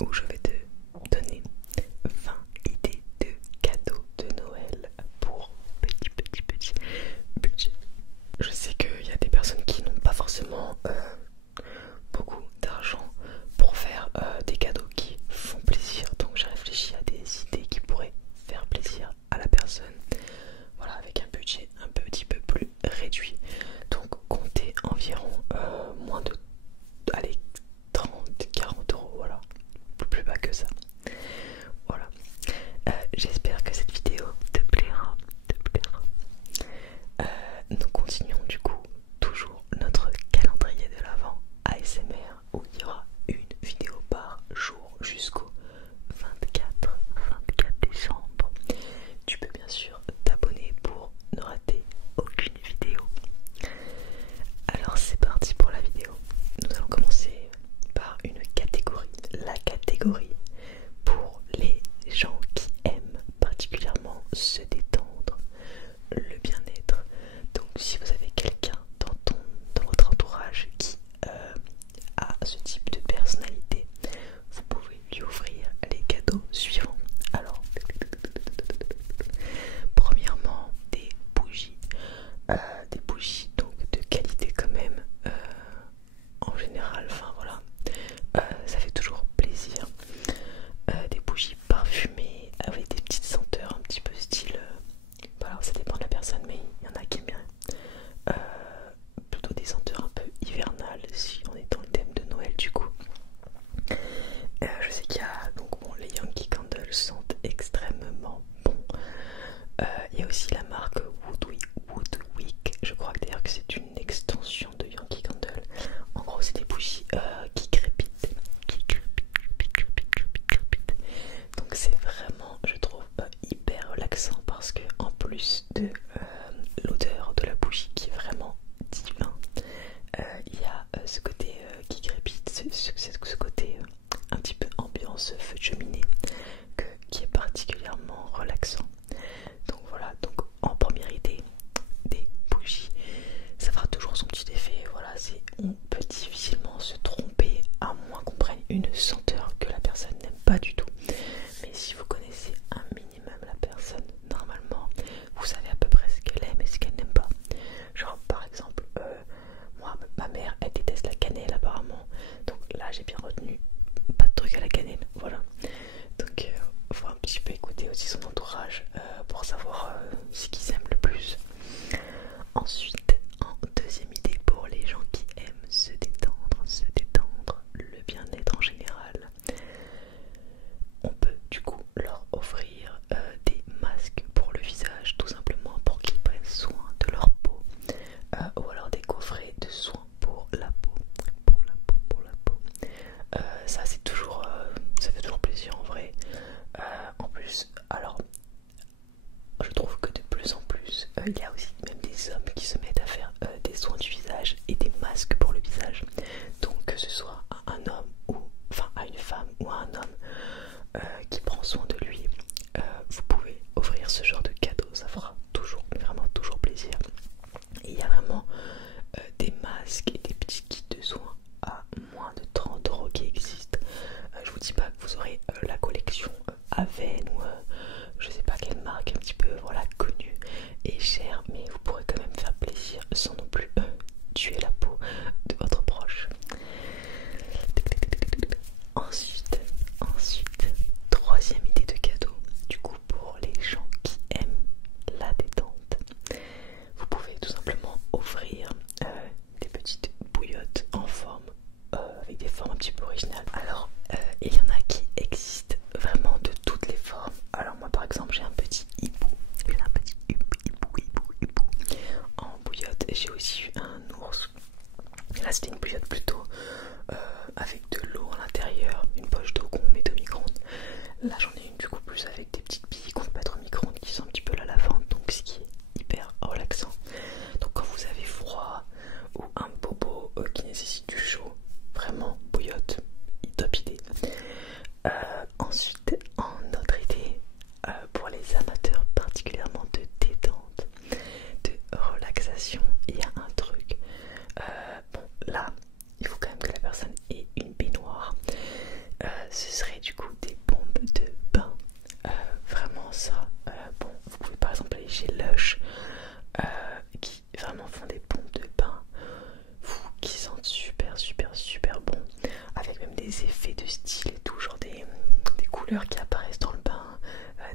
où je vais te donner 20 idées de cadeaux de Noël pour petit budget. Je sais qu'il y a des personnes qui n'ont pas forcément beaucoup d'argent pour faire des cadeaux qui font plaisir, donc j'ai réfléchi à des idées qui pourraient faire plaisir à la personne, voilà, avec un budget un petit peu plus réduit. Donc comptez environ moins de, allez, 30-40 euros, voilà, plus bas que ça. Voilà. J'espère que cette vidéo te plaira, nous continuons du coup toujours notre calendrier de l'Avent ASMR où il y aura une vidéo par jour jusqu'au 24 décembre. Tu peux bien sûr t'abonner pour ne rater aucune vidéo. Alors c'est parti pour la vidéo. Nous allons commencer par une catégorie. La catégorie pour les gens qui aiment particulièrement se détendre, le bien-être. Donc si vous avez quelqu'un dans votre entourage qui a ce type de personnalité, vous pouvez lui offrir les cadeaux suivants. Alors, premièrement, des bougies donc de qualité quand même, en général, enfin voilà, ça fait toujours plaisir. Des bougies parfumées avec des petites senteurs un petit peu style, voilà, ça dépend de la personne, mais il y en a qui aiment bien plutôt des senteurs un peu hivernales si on est dans le thème de Noël du coup. Je sais qu'il y a donc bon, les Yankee Candle sentent extrêmement bon. Il y a aussi la marque Woodwick. Je crois que d'ailleurs que c'est une extension de Yankee Candle. En gros c'est des bougies qui crépitent, donc c'est vraiment, je trouve, hyper relaxant parce que en plus de l'odeur de la bougie qui est vraiment divin, il y a ce côté qui crépite, ce côté un petit peu ambiance feu de cheminée qui est particulièrement relaxant. Donc voilà, donc en première idée, des bougies, ça fera toujours son petit effet. Voilà, on peut difficilement se tromper à moins qu'on prenne une senteur que la personne n'aime pas du tout. Mais si vous connaissez un minimum la personne, normalement vous savez à peu près ce qu'elle aime et ce qu'elle n'aime pas. Genre par exemple, moi ma mère elle déteste la cannelle apparemment, donc là j'ai bien retenu pas de truc à la cannelle, voilà. Donc faut un petit peu écouter aussi son entourage pour savoir ce qu'ils aiment le plus. Ensuite, en deuxième idée pour les gens qui aiment se détendre, le bien-être en général, on peut du coup leur offrir des masques pour le visage, tout simplement pour qu'ils prennent soin de leur peau, ou alors des coffrets de soins pour la peau, ça c'est toujours, ça fait toujours plaisir. couleurs qui apparaissent dans le bain,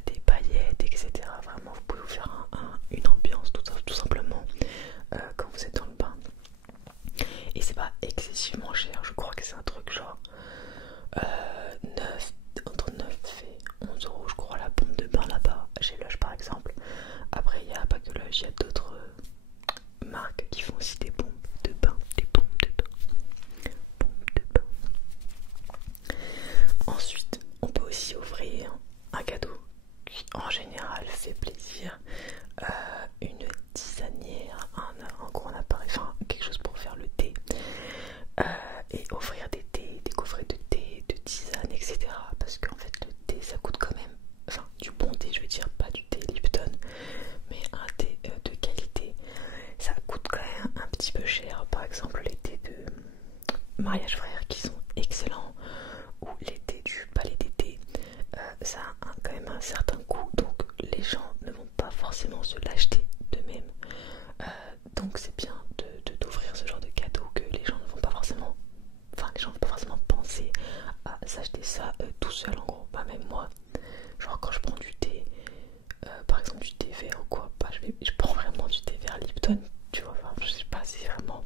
des paillettes, etc. Vraiment, vous pouvez vous faire une ambiance tout simplement quand vous êtes dans le bain. Et c'est pas excessivement cher, je crois que c'est un truc genre 9, entre 9 et 11 euros, je crois, la pompe de bain là-bas, chez Lush par exemple. Après, il n'y a pas que Lush, il y a d'autres marques qui font aussi des pompes de bain, des pompes de bain, pompes de bain. Ensuite, on peut aussi offrir un cadeau qui en général fait plaisir, une tisanière, un gros appareil, enfin quelque chose pour faire le thé, et offrir des thés, des coffrets de thé, de tisane, etc. Parce qu'en fait le thé ça coûte quand même, enfin du bon thé je veux dire, pas du thé Lipton, mais un thé de qualité, ça coûte quand même un petit peu cher. Par exemple les thés de Mariage Frère qui sont excellents, ou les thés du Palais d'été, ça a quand même un certain coût, donc les gens ne vont pas forcément se l'acheter d'eux-mêmes. Donc c'est bien d'offrir ce genre de cadeau que les gens ne vont pas forcément, enfin les gens ne vont pas forcément penser à s'acheter ça tout seul en gros. Bah même moi, genre quand je prends du thé, par exemple du thé vert ou quoi, bah je prends vraiment du thé vert Lipton, tu vois, enfin, je sais pas, c'est vraiment,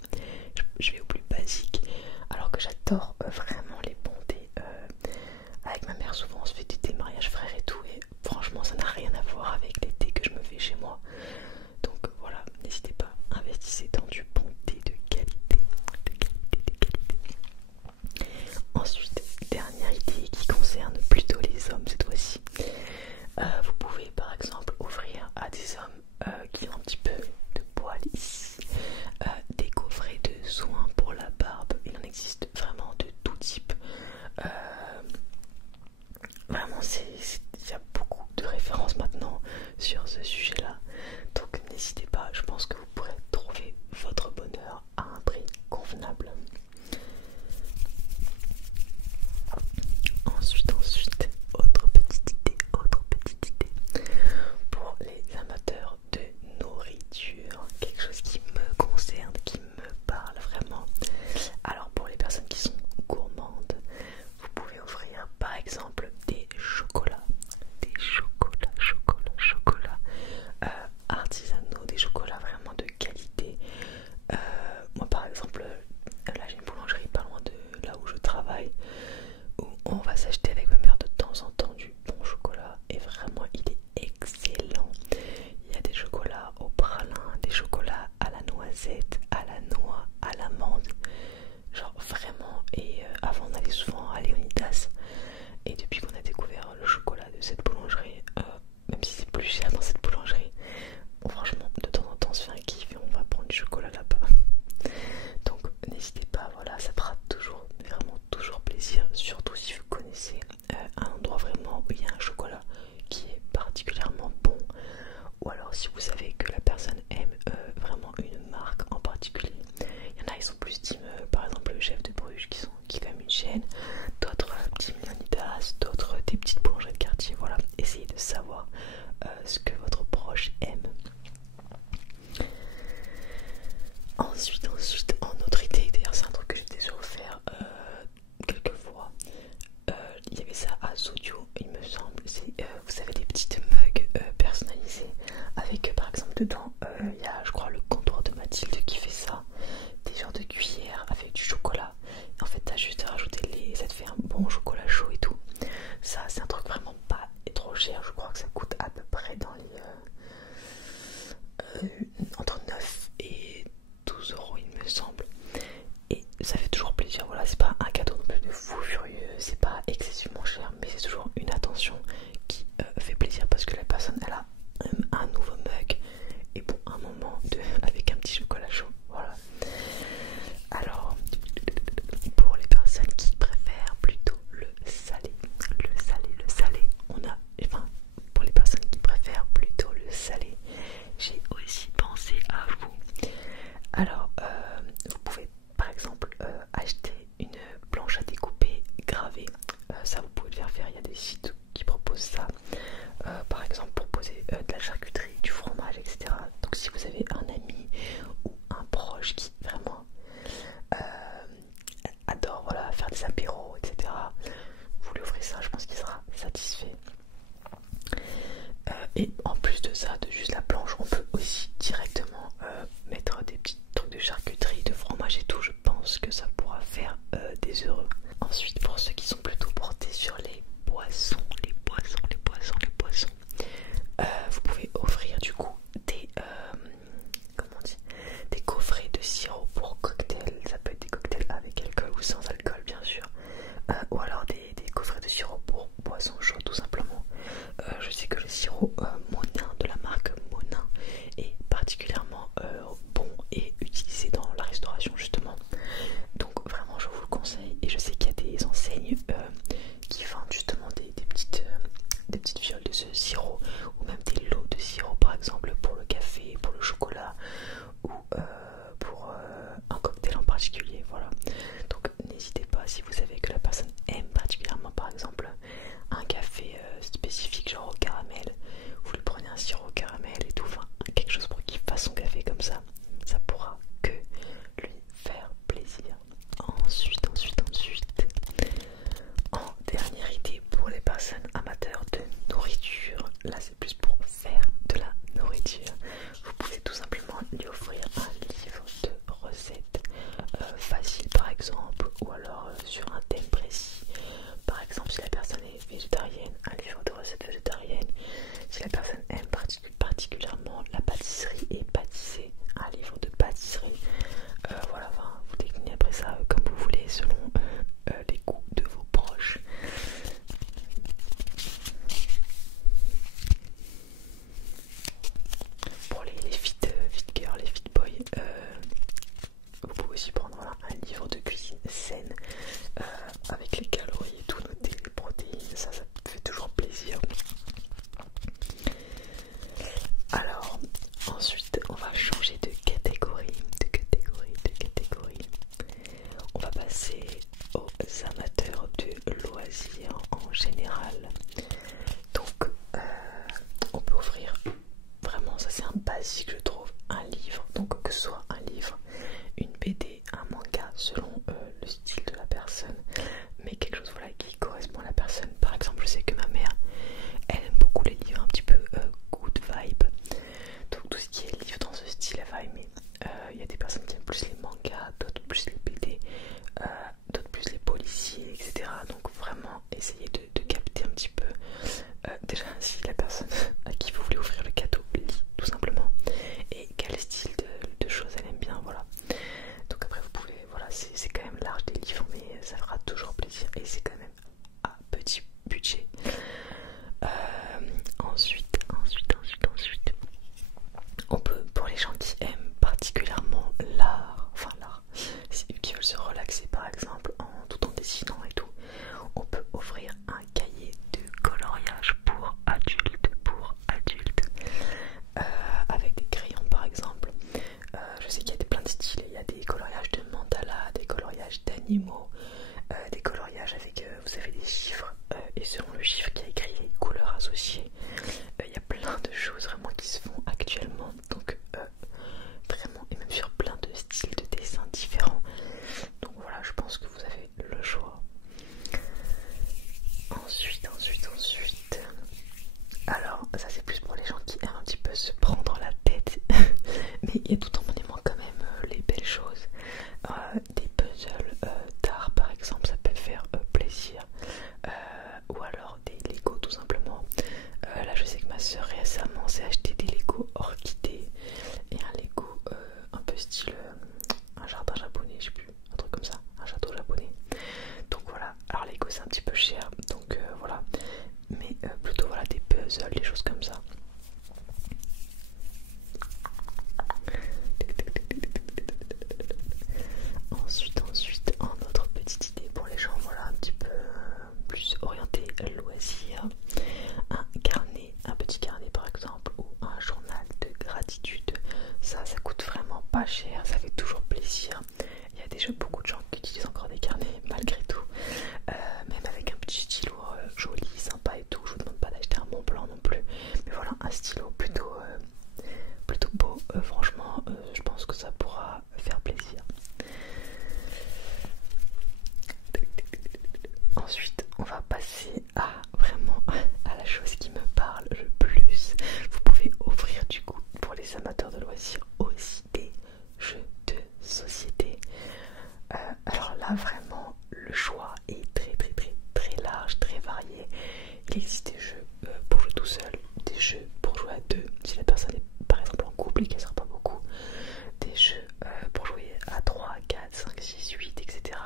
je vais au plus basique, alors que j'adore vraiment les bons thés. Avec ma mère souvent on se fait des thés mariage frère et tout, et franchement ça n'a rien à voir avec les thés que je me fais chez moi. Donc voilà, n'hésitez pas, investissez dans du bon thé de qualité, de qualité, de qualité. Ensuite, dernière idée qui concerne plutôt les hommes cette fois-ci. Vous pouvez par exemple offrir à des hommes qui ont un petit peu de poils ici, des coffrets de soins pour la barbe. Il en existe vraiment de tout type. Vraiment, il y a beaucoup de références maintenant sur ce sujet-là. Donc n'hésitez pas, je pense que vous pourrez trouver votre bonheur à un prix convenable. Ensuite, autre petite idée pour les amateurs de nourriture, quelque chose qui me concerne, qui me parle vraiment. Alors pour les personnes qui sont gourmandes, vous pouvez offrir par exemple des chocolats, artisanaux, des chocolats vraiment de qualité. Moi par exemple, là j'ai une boulangerie pas loin de là où je travaille, où on va s'acheter avec ma mère de temps en temps du bon chocolat, et vraiment il est excellent. Il y a des chocolats au pralin, des chocolats à la noisette, à la noix, à l'amande, genre vraiment. Et avant on allait souvent à Léonidas, et depuis qu'on a découvert le chocolat de cette boulangerie, même si c'est plus cher dans cette boulangerie, franchement de temps en temps on se fait un kiff et on va prendre du chocolat là-bas. Donc n'hésitez pas, voilà, ça fera toujours, vraiment toujours plaisir, surtout si vous connaissez un endroit vraiment où il y a un chocolat qui est particulièrement bon, ou alors si vous savez que la personne aime vraiment une marque en particulier. Il y en a, ils sont plus team, par exemple le Chef de Bruges qui est quand même une chaîne, d'autres team Leonidas, d'autres des petites boulangeries de quartier. Voilà, essayez de savoir ce que votre proche aime. Ensuite, en autre idée, d'ailleurs c'est un truc que j'ai déjà offert quelques fois, il y avait ça à Zodio il me semble, c'est vous savez les petites mugs personnalisées avec par exemple dedans il y a je crois le comptoir de Mathilde qui fait ça, des genres de cuillères avec du chocolat, et en fait t'as juste à rajouter ça te fait un bon chocolat chaud et tout. Ça c'est un truc vraiment pas trop cher, je crois que ça coûte à peu près dans les entre 9 et 12 euros il me semble, et ça fait toujours plaisir. Voilà, c'est pas un cadeau non plus de fou furieux, c'est pas excessivement cher, mais c'est toujours une attention qui fait plaisir parce que la personne elle a un nouveau mug et bon un moment avec un petit chocolat chaud. Voilà. Alors pour les personnes qui préfèrent plutôt le salé, on a, enfin pour les personnes qui préfèrent plutôt le salé, j'ai aussi pensé à vous. Alors vous pouvez par exemple acheter une planche à découper gravée, ça vous pouvez le faire, il y a des sites qui proposent ça, par exemple pour poser de la charcuterie, du fromage, etc. Donc si vous avez un ami ou un proche qui vraiment adore, voilà, faire des apéros, etc., vous lui offrez ça, je pense qu'il sera satisfait des heureux. Ensuite, pour ceux qui sont plutôt portés sur les boissons, vous pouvez offrir du coup des, comment on dit, des coffrets de sirop pour cocktails. Ça peut être des cocktails avec alcool ou sans alcool bien sûr, ou alors des coffrets de sirop pour boissons chaudes tout simplement. Je sais que le sirop Monin de la marque Monin est particulièrement bon et utilisé dans la restauration justement, donc vraiment je vous le conseille. Et je sais qu'il y a des enseignes qui vendent justement des petites fioles de ce sirop, ou même des lots de sirop par exemple pour le café, pour le chocolat, ou pour un cocktail en particulier, voilà. Donc n'hésitez pas, si vous savez que la personne aime particulièrement par exemple un café spécifique genre au caramel, vous lui prenez un sirop au caramel et tout, enfin quelque chose pour qu'il fasse son café comme ça pourra que lui faire plaisir. Ensuite, en dernière idée pour les personnes amateurs de nourriture, là c'est plus pour faire de la nourriture, vous pouvez tout simplement lui offrir un livre de recettes faciles par exemple, ou alors sur un thème précis. Par exemple, si la personne est végétarienne, un livre de recettes végétariennes. Si la personne aime particulièrement la pâtisserie et pâtisser, un livre de pâtisserie. Voilà, enfin, vous déclinez après ça comme vous voulez selon les goûts de vos proches. Pour les fit girls, les fit boys, vous pouvez aussi prendre voilà, un livre de cuisine saine avec les calories et tout noté, les protéines, ça fait toujours plaisir. Alors ensuite on va changer de catégorie. On va passer aux amateurs de loisirs en général. Donc on peut offrir, vraiment ça c'est un basique je trouve, un livre. Donc que ce soit un livre, une BD, un manga selon le style de la personne, mais quelque chose voilà, qui correspond à la personne. Par exemple, je sais que ma mère elle aime beaucoup les livres un petit peu good vibe, donc tout ce qui est livre dans ce style elle va aimer. Il y a des personnes qui aiment plus les mangas, d'autres plus les BD, d'autres plus les policiers, etc. Donc vraiment essayez de capter un petit peu déjà si la personne à qui vous voulez offrir le cadeau lit tout simplement, et quel style de choses elle aime bien, voilà. Donc après vous pouvez, voilà, c'est quand même large des livres, mais ça fera toujours plaisir et c'est quand même à petit budget. Ensuite, on peut, pour les gens qui aiment particulièrement l'art, qui veulent se relaxer par exemple tout en dessinant et tout, on peut offrir un cahier de coloriage pour adultes, avec des crayons par exemple. Je sais qu'il y a plein de styles, il y a des coloriages de mandala, des coloriages d'animaux, des coloriages avec, vous savez, des chiffres, et selon le chiffre qui a écrit les couleurs associées. Il y a plein de choses vraiment qui se font actuellement, donc vraiment, et même sur plein de styles de dessins différents. Donc voilà, je pense que vous avez le choix. Ensuite, alors ça c'est plus pour les gens qui aiment un petit peu se prendre la tête, mais il y a tout en monument quand même les belles choses. Des puzzles d'art par exemple, ça peut faire plaisir, ou alors des Lego tout simplement. Là je sais que ma soeur récemment s'est acheté des Lego orchidées et un Lego un peu style un jardin japonais, je sais plus, un truc comme ça, un château japonais. Donc voilà, alors Lego c'est un petit peu cher, donc voilà, mais plutôt voilà des puzzles, des choses comme ça. existe des jeux pour jouer tout seul, des jeux pour jouer à deux, si la personne est par exemple en couple et qu'elle sort pas beaucoup, des jeux pour jouer à 3, 4, 5, 6, 8, etc.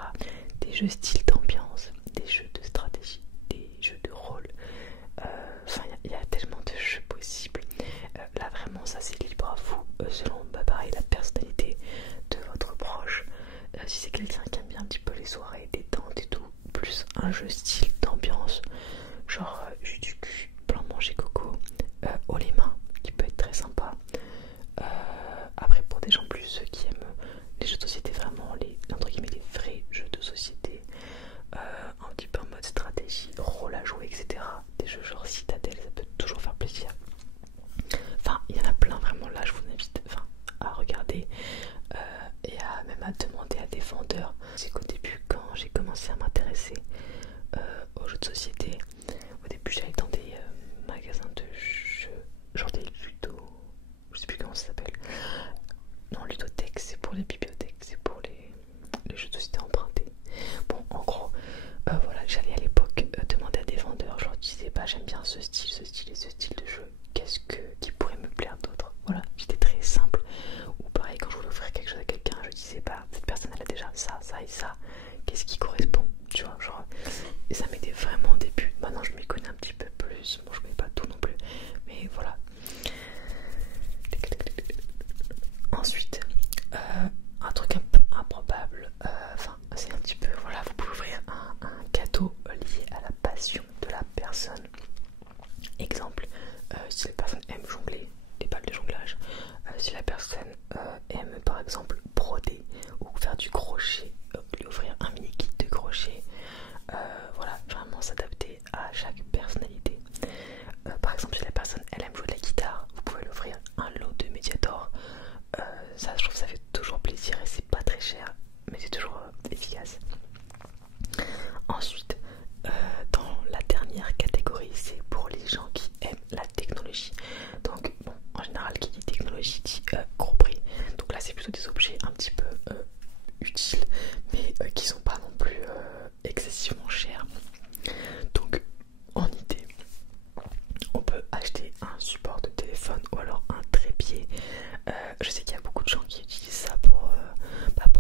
Des jeux style d'ambiance, des jeux de stratégie, des jeux de rôle. Enfin, il y a tellement de jeux possibles. Là, vraiment, ça c'est libre à vous, selon pareil, la personnalité de votre proche. Si c'est quelqu'un qui aime bien un petit peu les soirées détente et tout, plus un jeu style d'ambiance, genre jus du cul, blanc manger coco, haut les mains, qui peut être très sympa. Après, pour des gens plus ceux qui aiment les jeux de société, vraiment les entre guillemets les vrais jeux de société, un petit peu en mode stratégie, rôle à jouer, etc. Des jeux genre Citadel, ça peut toujours faire plaisir. Enfin, il y en a plein vraiment. Là, je vous invite à regarder et à même à demander à des vendeurs. C'est qu'au début, quand j'ai commencé à m'intéresser aux jeux de société, au début j'allais dans des magasins de jeux, genre des ludo, je sais plus comment ça s'appelle. Non, ludothèque, c'est pour les bibliothèques, c'est pour les jeux de société empruntés. Bon, en gros, voilà, j'allais à l'époque demander à des vendeurs, je leur disais bah j'aime bien ce style et ce style de jeu, qui pourrait me plaire d'autre. Voilà, j'étais très simple. Ou pareil, quand je voulais offrir quelque chose à quelqu'un, je disais bah cette personne elle a déjà ça, ça et ça, qu'est-ce qui correspond, tu vois, genre. Et ça m'aidait vraiment au début. Maintenant je m'y connais un petit peu plus, bon je connais pas tout non plus, mais voilà. Ensuite, un truc un peu improbable, enfin c'est un petit peu, voilà, vous pouvez ouvrir un cadeau lié à la passion de la personne. Exemple, si la personne aime jongler, des balles de jonglage, si la personne aime par exemple broder ou faire du crochet, lui offrir un mini kit de crochet. Voilà, vraiment s'adapter à chaque personnalité. Par exemple, si la personne elle aime jouer de la guitare, vous pouvez lui offrir un lot de Mediator. Ça, je trouve que ça fait toujours plaisir et c'est pas très cher, mais c'est toujours efficace. Ensuite, dans la dernière catégorie, c'est pour les gens qui aiment la technologie. Donc, bon, en général, qui dit technologie dit gros prix. Donc là, c'est plutôt des objets un petit peu utiles, mais qui sont pas non plus excessivement chers. Donc, en idée, on peut acheter un support de téléphone ou alors un trépied. Je sais qu'il y a beaucoup de gens qui utilisent ça pour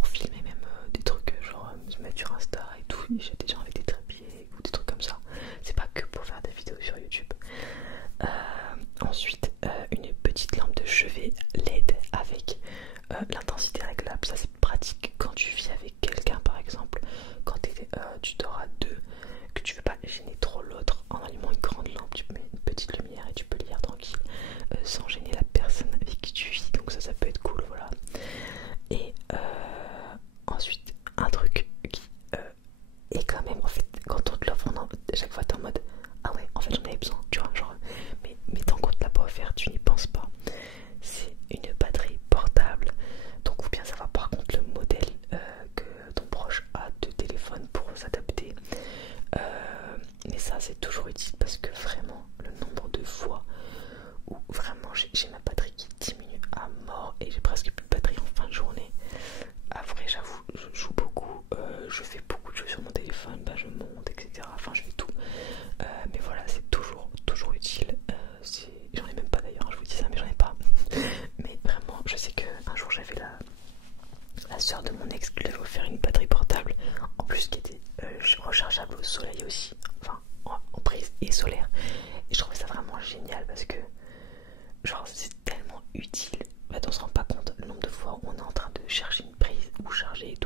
filmer même des trucs genre se mettre sur Insta et tout. J'ai des gens avec des trépieds ou des trucs comme ça. C'est pas que pour faire des vidéos sur YouTube. Ensuite, une petite lampe de chevet LED avec l'intensité réglable. Ça c'est pratique quand tu vis avec quelqu'un par exemple. Quand tu dors à deux, que tu veux pas gêner trop l'autre en allumant une grande lampe, tu mets une petite lumière et tu peux lire tranquille sans gêner la personne avec qui tu vis. Donc ça peut être cool, voilà. Et ensuite, un truc qui est quand même, en fait, quand on te l'offre, à chaque fois t'es en mode ah ouais, en fait j'en avais besoin, tu vois, genre, mais tant qu'on te l'a pas offert, tu n'y penses pas. C'est une batterie portable. Donc faut bien savoir par contre le modèle que ton proche a de téléphone pour s'adapter. Mais ça c'est toujours utile parce que vraiment le nombre de fois où vraiment j'ai ma batterie qui diminue à mort et j'ai presque plus de batterie en fin de journée. Après j'avoue, je joue beaucoup, je fais beaucoup de choses sur mon téléphone, bah, je monte, etc. Enfin je fais tout. Mais voilà, c'est toujours utile. J'en ai même pas d'ailleurs, je vous dis ça, mais j'en ai pas. Mais vraiment, je sais qu'un jour j'avais la soeur de mon ex qui lui avait offert une batterie portable, en plus qui était rechargeable au soleil aussi, enfin en prise et solaire. Et je trouvais ça vraiment génial parce que genre c'est tellement utile. En fait on se rend pas compte le nombre de fois où on est en train de chercher une prise ou charger et